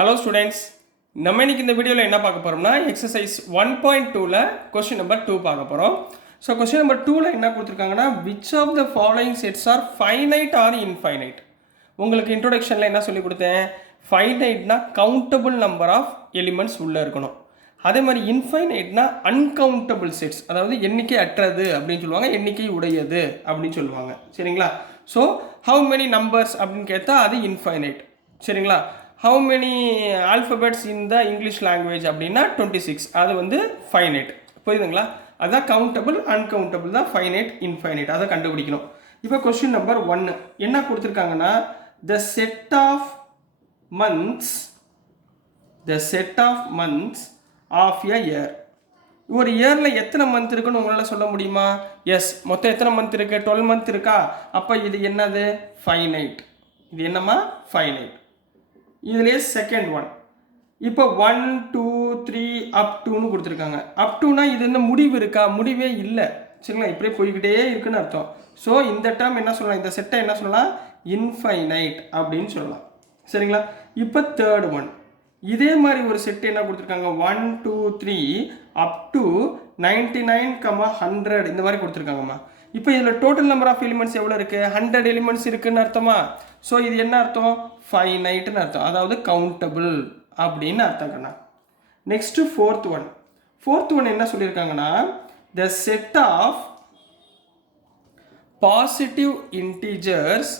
Hello students, நம்ம இன்னைக்கு இந்த வீடியோவில் என்ன பார்க்க போகிறோம்னா எக்ஸசைஸ் 1.2ல கொஸ்டின் நம்பர் 2 பார்க்க போகிறோம். ஸோ கொஸ்டின் நம்பர் 2ல என்ன கொடுத்துருக்காங்கன்னா, which of the following sets are finite or infinite. உங்களுக்கு இன்ட்ரோடக்ஷனில் என்ன சொல்லி கொடுத்தேன், ஃபைனைட்னா கவுண்டபிள் நம்பர் ஆஃப் எலிமெண்ட்ஸ் உள்ளே இருக்கணும். அதே மாதிரி இன்ஃபைனைட்னா அன்கவுண்டபிள் செட்ஸ், அதாவது எண்ணிக்கை அற்றது அப்படின்னு சொல்லுவாங்க, எண்ணிக்கை உடையது அப்படின்னு சொல்லுவாங்க. சரிங்களா? ஸோ ஹவு மெனி நம்பர்ஸ் அப்படின்னு கேட்டால் அது இன்ஃபைனைட். சரிங்களா? how many alphabets in the English language அப்படின்னா 26, அது வந்து ஃபைனைட். புரியுதுங்களா? அதுதான் கவுண்டபிள், அன்கவுண்டபிள் தான் ஃபைனைட், இன்ஃபைனைட். அதை கண்டுபிடிக்கணும். இப்போ கொஸ்டின் நம்பர் 1 என்ன கொடுத்துருக்காங்கன்னா, the set of months of a year. ஒரு இயரில் எத்தனை மந்த் இருக்குன்னு உங்களால் சொல்ல முடியுமா? எஸ், மொத்தம் எத்தனை மந்த் இருக்கு? 12 மந்த் இருக்கா? அப்போ இது என்னது? ஃபைனைட். இது என்னமா? ஃபைனைட். இதுலேயே செகண்ட் ஒன். இப்போ 1 2 3 அப் டூன்னு கொடுத்துருக்காங்க. அப் டூனா இது என்ன முடிவு இருக்கா? முடிவே இல்லை. சரிங்களா? இப்படியே போய்கிட்டே இருக்குன்னு அர்த்தம். ஸோ இந்த டேர்ம் என்ன சொல்லலாம், இந்த செட்டை என்ன சொல்லலாம்? இன்ஃபைனைட் அப்படின்னு சொல்லலாம். சரிங்களா? இப்போ தேர்ட் ஒன், இதே மாதிரி ஒரு செட்டு என்ன கொடுத்துருக்காங்க, 1 2 3 அப் டு 99, 100 இந்த மாதிரி கொடுத்துருக்காங்கம்மா. இப்போ இதில் டோட்டல் நம்பர் ஆஃப் எலிமெண்ட்ஸ் எவ்வளோ இருக்குது? 100 எலிமெண்ட்ஸ் இருக்குன்னு அர்த்தமா? ஸோ இது என்ன அர்த்தம்? ஃபைனைட்னு அர்த்தம், அதாவது கவுண்டபிள் அப்படின்னு அர்த்தம் கண்ணா. நெக்ஸ்ட்டு ஃபோர்த் ஒன் என்ன சொல்லியிருக்காங்கன்னா, the set of positive integers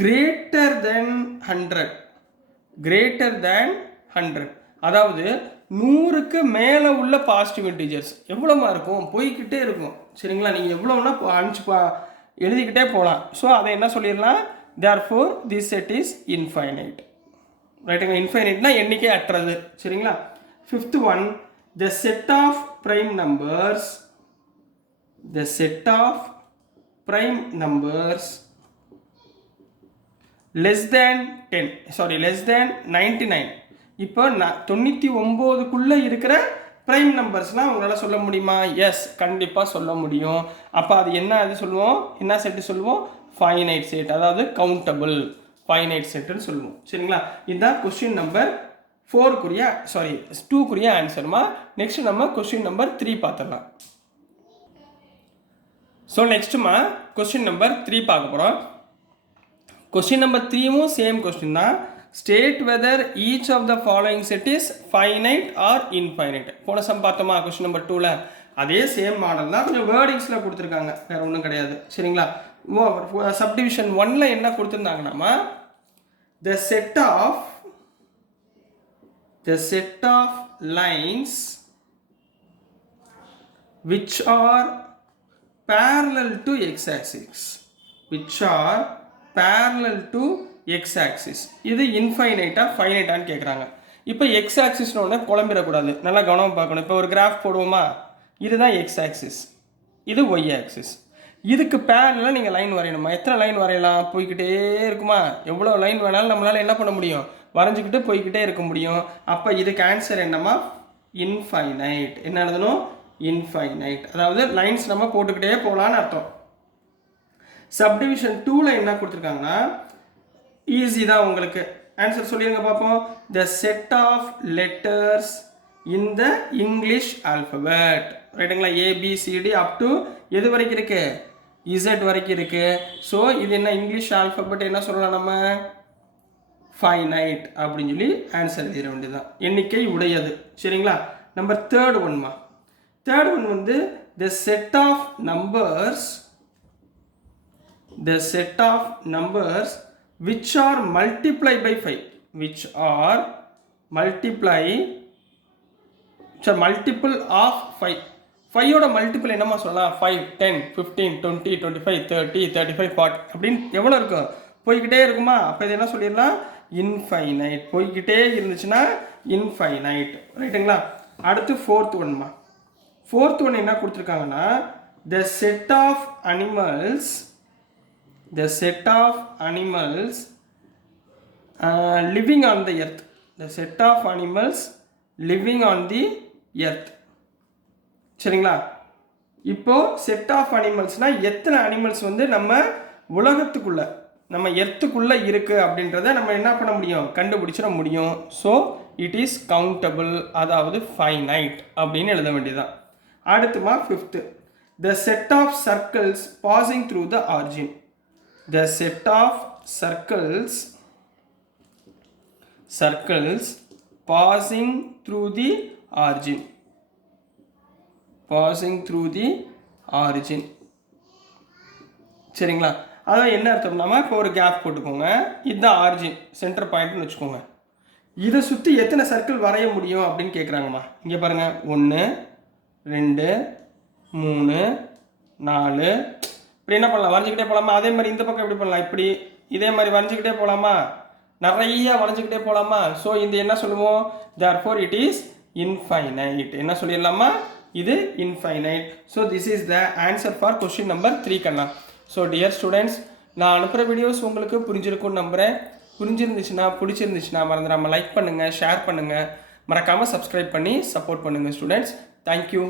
greater than 100, அதாவது 100க்கு மேலே உள்ள பாசிட்டிவ் இன்டீஜர்ஸ் எவ்வளோமா இருக்கும்? போய்கிட்டே இருக்கும். சரிங்களா? நீங்கள் எவ்வளோன்னா எழுதிக்கிட்டே போகலாம். ஸோ அதை என்ன சொல்லிடலாம், therefore this set is infinite. ரைட்டுங்க? இன்ஃபைனைட்னா எண்ணிக்கை அற்றது. சரிங்களா? Fifth one, the set of prime numbers less than 99. இப்போ 99க்குள்ளே இருக்கிற ப்ரைம் நம்பர்ஸ்லாம் உங்களால் சொல்ல முடியுமா? எஸ், கண்டிப்பாக சொல்ல முடியும். அப்போ அது என்ன சொல்லுவோம்? என்ன செட்டு சொல்லுவோம்? ஃபைனைட் செட், அதாவது கவுண்டபிள் ஃபைனைட் செட்டுன்னு சொல்லுவோம். சரிங்களா? இதுதான் கொஸ்டின் நம்பர் 2க்குரிய ஆன்சர்மா. நெக்ஸ்ட் நம்ம கொஸ்டின் நம்பர் 3 பார்த்துடலாம். ஸோ நெக்ஸ்ட்டுமா கொஸ்டின் நம்பர் 3 பார்க்க போகிறோம். கொஸ்டின் நம்பர் 3வும் சேம் கொஸ்டின் தான். State whether each of the following set is finite or infinite. போன சம் பார்த்தோமா கொஸ்டின் நம்பர் 2ல? அதே சேம் மாடல் தான், கொஞ்சம் வேர்டிங்ஸில் கொடுத்துருக்காங்க, வேறு ஒன்றும் கிடையாது. சரிங்களா? சப்டிவிஷன் 1ல என்ன கொடுத்துருந்தாங்கன்னாமா, the set of lines which are parallel to x-axis, இது இன்ஃபைனைட்டா ஃபைனைட்டான்னு கேட்குறாங்க. இப்போ எக்ஸ் ஆக்சிஸ்னு ஒன்று குழம்பிடக்கூடாது, நல்லா கவனம் பார்க்கணும். இப்போ ஒரு கிராஃப் போடுவோமா, இதுதான் எக்ஸ் ஆக்சிஸ், இது ஒய் ஆக்சிஸ். இதுக்கு பேரலாக நீங்கள் லைன் வரையணுமா? எத்தனை லைன் வரையலாம்? போய்கிட்டே இருக்குமா? எவ்வளோ லைன் வேணாலும் நம்மளால் என்ன பண்ண முடியும்? வரைஞ்சிக்கிட்டு போய்கிட்டே இருக்க முடியும். அப்போ இதுக்கு ஆன்சர் என்னமா? இன்ஃபைனைட். என்ன எழுதணும்? இன்ஃபைனைட், அதாவது லைன்ஸ் நம்ம போட்டுக்கிட்டே போகலான்னு அர்த்தம். சப்டிவிஷன் 2ல என்ன கொடுத்துருக்காங்கன்னா, ஈஸி தான் உங்களுக்கு. ஆன்சர் சொல்லிடுங்க பார்ப்போம். The set of letters in the English alphabet. ரைட்டுங்களா? ABCD அப் டு எது வரைக்கும் இருக்கு? Z வரைக்கும் இருக்கு. ஸோ இது என்ன? இங்கிலீஷ் ஆல்ஃபபெட் என்ன சொல்லலாம் நம்ம? ஃபைனைட் அப்படின்னு சொல்லி ஆன்சர் எழுதிட வேண்டியதுதான், எண்ணிக்கை உடையது. சரிங்களா? நம்பர் தேர்ட் ஒன் வந்து the set of numbers which are multiplied by 5, multiple of 5. 5ஓட multiple என்னமா சொல்லலாம்? 5 10 15 20 25 30 35 40 அப்படின்னு எவ்வளோ இருக்கும்? போய்கிட்டே இருக்குமா? அப்போ இது என்ன சொல்லிடலாம்? இன்ஃபைனைட். போய்கிட்டே இருந்துச்சுன்னா இன்ஃபைனைட். ரைட்டுங்களா? அடுத்து ஃபோர்த் ஒன் என்ன கொடுத்துருக்காங்கன்னா, the set of animals living on the earth. சரிங்களா? இப்போ செட் ஆஃப் அனிமல்ஸ்னால் எத்தனை அனிமல்ஸ் வந்து நம்ம உலகத்துக்குள்ள நம்ம எர்த்துக்குள்ளே இருக்குது அப்படின்றத நம்ம என்ன பண்ண முடியும், கண்டுபிடிச்சிட முடியும். ஸோ இட் இஸ் கவுண்டபிள், அதாவது ஃபைனைட் அப்படின்னு எழுத வேண்டியதுதான். அடுத்துமா 5th, the set of circles passing through the origin. The set of circles passing through the origin. சரிங்களா? அதான் என்ன அர்த்தம்னா, இப்போ ஒரு கேப் போட்டுக்கோங்க, இதுதான் ஆரிஜின் சென்டர் பாயிண்ட்னு வச்சுக்கோங்க. இதை சுற்றி எத்தனை சர்க்கிள் வரைய முடியும் அப்படின்னு கேட்குறாங்கம்மா. இங்கே பாருங்கள், 1 2 3 4. இப்படி என்ன பண்ணலாம், வரைஞ்சிக்கிட்டே போகலாமா? அதே மாதிரி இந்த பக்கம் எப்படி பண்ணலாம், இப்படி இதே மாதிரி வரைஞ்சிக்கிட்டே போகலாமா, நிறைய வரைஞ்சிக்கிட்டே போகலாமா? ஸோ இந்த என்ன சொல்லுவோம், therefore it is infinite. என்ன சொல்லிடலாமா, இது infinite. So this is the answer for question number 3 கண்ணா. ஸோ டியர் ஸ்டூடெண்ட்ஸ், நான் அனுப்புகிற வீடியோஸ் உங்களுக்கு புரிஞ்சிருக்கும்னு நம்புகிறேன். புரிஞ்சிருந்துச்சுன்னா, பிடிச்சிருந்துச்சுன்னா மறந்துடாமல் லைக் பண்ணுங்கள், ஷேர் பண்ணுங்கள், மறக்காமல் சப்ஸ்கிரைப் பண்ணி சப்போர்ட் பண்ணுங்கள் ஸ்டூடெண்ட்ஸ். தேங்க்யூ.